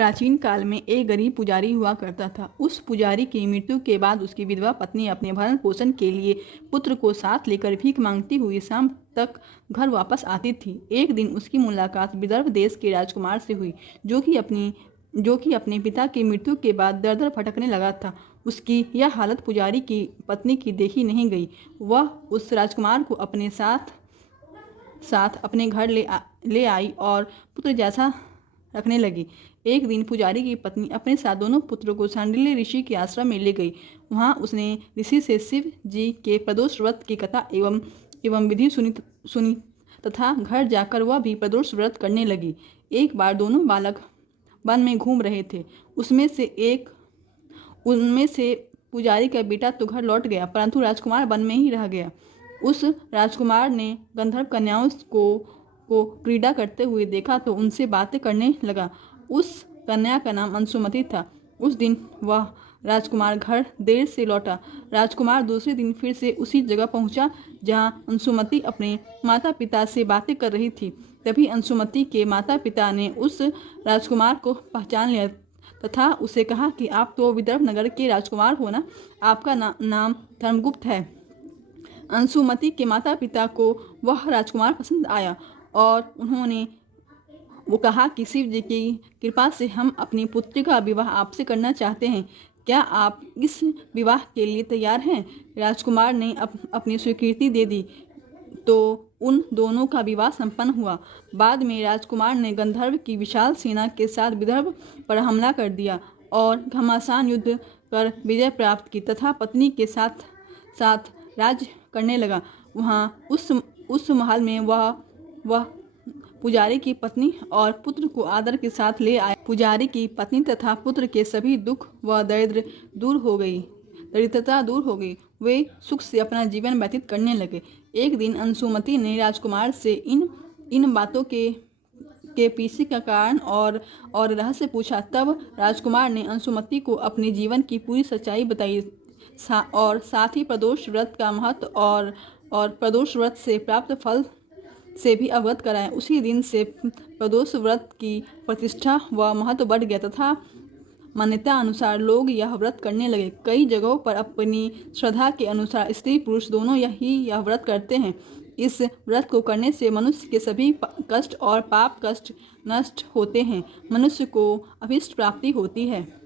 प्राचीन काल में एक गरीब पुजारी हुआ करता था। उस पुजारी की मृत्यु के बाद उसकी विधवा पत्नी अपने भरण पोषण के लिए पुत्र को साथ लेकर भीख मांगती हुई शाम तक घर वापस आती थी। एक दिन उसकी मुलाकात विदर्भ देश के राजकुमार से हुई, जो कि अपने पिता की मृत्यु के बाद दर दर भटकने लगा था। उसकी यह हालत पुजारी की पत्नी की देखी नहीं गई। वह उस राजकुमार को अपने साथ अपने घर ले आई और पुत्र जैसा रखने लगी। एक दिन पुजारी की पत्नी अपने साथ दोनों पुत्रों को सांडिल्य ऋषि के आश्रम में ले गई। वहां उसने ऋषि से शिव जी के प्रदोष व्रत की कथा एवं विधि सुनी तथा घर जाकर वह भी प्रदोष व्रत करने लगी। एक बार दोनों बालक वन में घूम रहे थे। उनमें से पुजारी का बेटा तो घर लौट गया, परंतु राजकुमार वन में ही रह गया। उस राजकुमार ने गंधर्व कन्याओं को क्रीड़ा करते हुए देखा तो उनसे बातें करने लगा। उस कन्या का नाम अंशुमति था। उस दिन वह राजकुमार घर देर से लौटा। राजकुमार दूसरे दिन फिर से उसी जगह पहुंचा जहां अंशुमति अपने माता पिता से बातें कर रही थी। तभी अंशुमति के माता पिता ने उस राजकुमार को पहचान लिया तथा उसे कहा कि आप तो विदर्भ नगर के राजकुमार हो ना, आपका नाम धर्मगुप्त है। अंशुमति के माता पिता को वह राजकुमार पसंद आया और उन्होंने कहा कि शिव जी की कृपा से हम अपनी पुत्री का विवाह आपसे करना चाहते हैं। क्या आप इस विवाह के लिए तैयार हैं? राजकुमार ने अपनी स्वीकृति दे दी तो उन दोनों का विवाह संपन्न हुआ। बाद में राजकुमार ने गंधर्व की विशाल सेना के साथ विदर्भ पर हमला कर दिया और घमासान युद्ध कर विजय प्राप्त की तथा पत्नी के साथ राज्य करने लगा। वहाँ उस महल में वह पुजारी की पत्नी और पुत्र को आदर के साथ ले आए। पुजारी की पत्नी तथा पुत्र के सभी दुख व दरिद्रता दूर हो गई। वे सुख से अपना जीवन व्यतीत करने लगे। एक दिन अंशुमति ने राजकुमार से इन बातों के पीछे का कारण और रहस्य पूछा। तब राजकुमार ने अंशुमति को अपने जीवन की पूरी सच्चाई बताई और साथ ही प्रदोष व्रत का महत्व और प्रदोष व्रत से प्राप्त फल से भी अवगत कराया। उसी दिन से प्रदोष व्रत की प्रतिष्ठा व महत्व बढ़ गया तथा मान्यता अनुसार लोग यह व्रत करने लगे। कई जगहों पर अपनी श्रद्धा के अनुसार स्त्री पुरुष दोनों यह व्रत करते हैं। इस व्रत को करने से मनुष्य के सभी कष्ट और पाप कष्ट नष्ट होते हैं। मनुष्य को अभीष्ट प्राप्ति होती है।